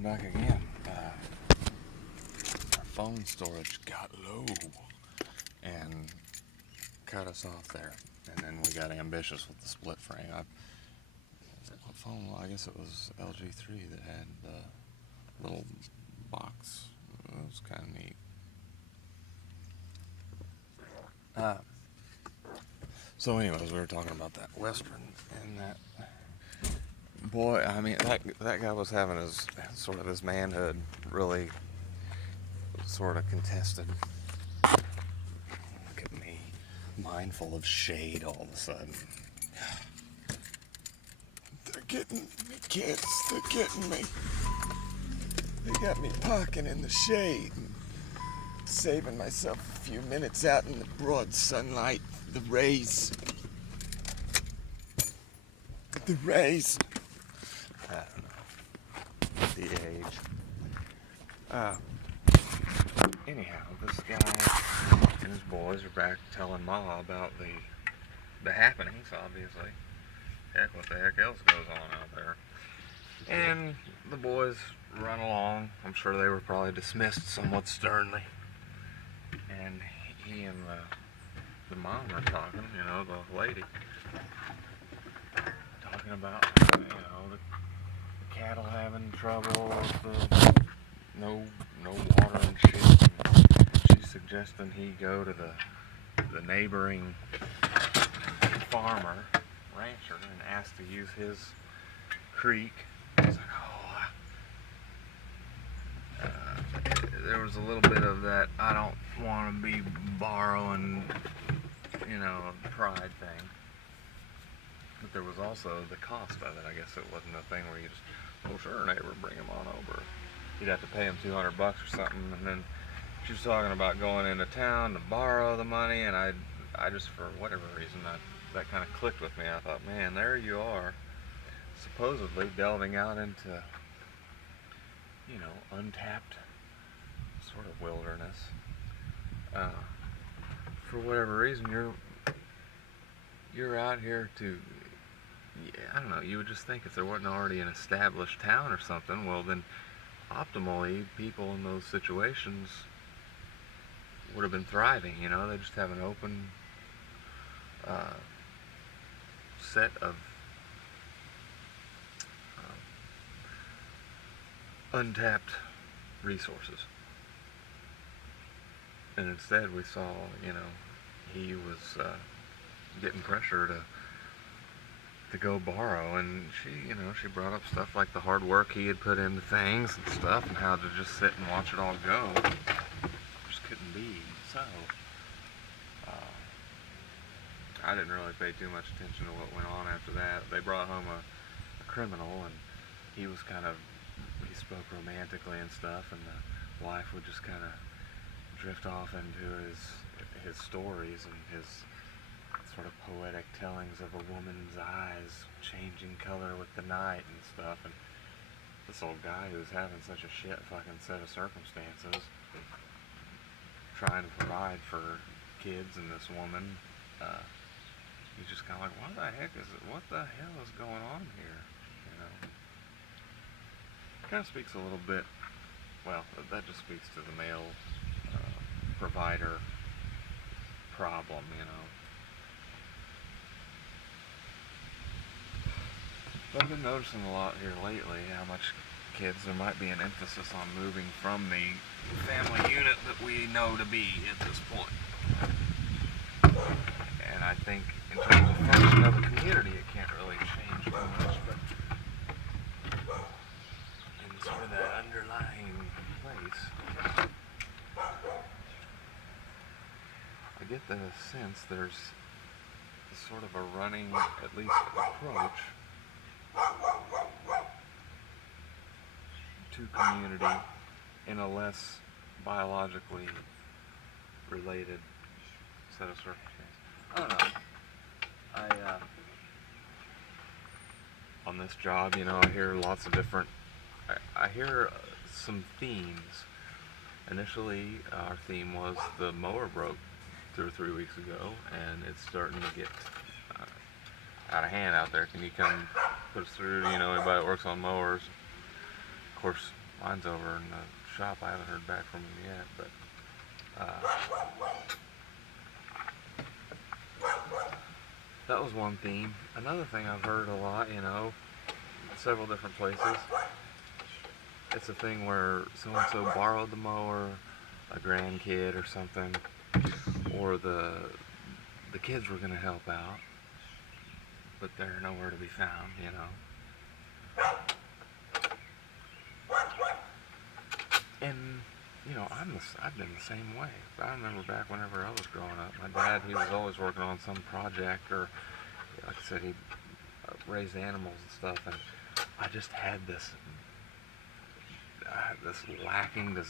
I'm back again. Our phone storage got low and cut us off there. And then we got ambitious with the split frame. What phone? Well, I guess it was LG3 that had the little box. It was kind of neat. So anyways, we were talking about that Western and that boy, I mean, that guy was having his manhood really sort of contested. Look at me, mindful of shade all of a sudden. They're getting me, kids. They're getting me. They got me parking in the shade and saving myself a few minutes out in the broad sunlight. The rays. The rays. I don't know. The age. Anyhow, this guy and his boys are back telling Ma about the happenings, obviously. Heck, what the heck else goes on out there? And the boys run along. I'm sure they were probably dismissed somewhat sternly. And he and the mom are talking, the lady. Talking about, the cattle having trouble with the no water and shit. And she's suggesting he go to the neighboring farmer, rancher, and ask to use his creek. I was like, there was a little bit of that, I don't want to be borrowing, pride thing. But there was also the cost of it. I guess it wasn't a thing where you just, oh sure, neighbor, bring him on over. You'd have to pay him $200 or something. And then she was talking about going into town to borrow the money, and I just, for whatever reason, that kind of clicked with me. I thought, man, there you are, supposedly delving out into, untapped sort of wilderness. For whatever reason, you're out here to, I don't know, you would just think if there wasn't already an established town or something, well then optimally people in those situations would have been thriving. They just have an open set of untapped resources. And instead we saw, he was getting pressure to go borrow, and she brought up stuff like the hard work he had put into things and stuff, and how to just sit and watch it all go just couldn't be so. I didn't really pay too much attention to what went on after that. They brought home a criminal, and he spoke romantically and stuff, and the wife would just kind of drift off into his stories and his sort of poetic tellings of a woman's eyes changing color with the night and stuff. And this old guy who's having such a shit fucking set of circumstances, trying to provide for kids and this woman, he's just kind of like, what the hell is going on here? Kind of speaks a little bit, well, that just speaks to the male provider problem, But I've been noticing a lot here lately how much kids, there might be an emphasis on moving from the family unit that we know to be at this point. And I think in terms of function of a community, it can't really change too much, but in sort of that underlying place, I get the sense there's sort of a running, at least approach to community in a less biologically related set of circumstances. I don't know. On this job, I hear lots of different, I hear some themes. Initially, our theme was the mower broke 2 or 3 weeks ago, and it's starting to get out of hand out there. Can you come put us through? Anybody that works on mowers? Of course, Mine's over in the shop. I haven't heard back from him yet, but that was one theme. Another thing I've heard a lot, several different places. It's a thing where so-and-so borrowed the mower, a grandkid or something, or the kids were going to help out, but they're nowhere to be found. And, I've been the same way. I remember back whenever I was growing up, my dad, he was always working on some project, or, like I said, he raised animals and stuff, and I just had this lacking desire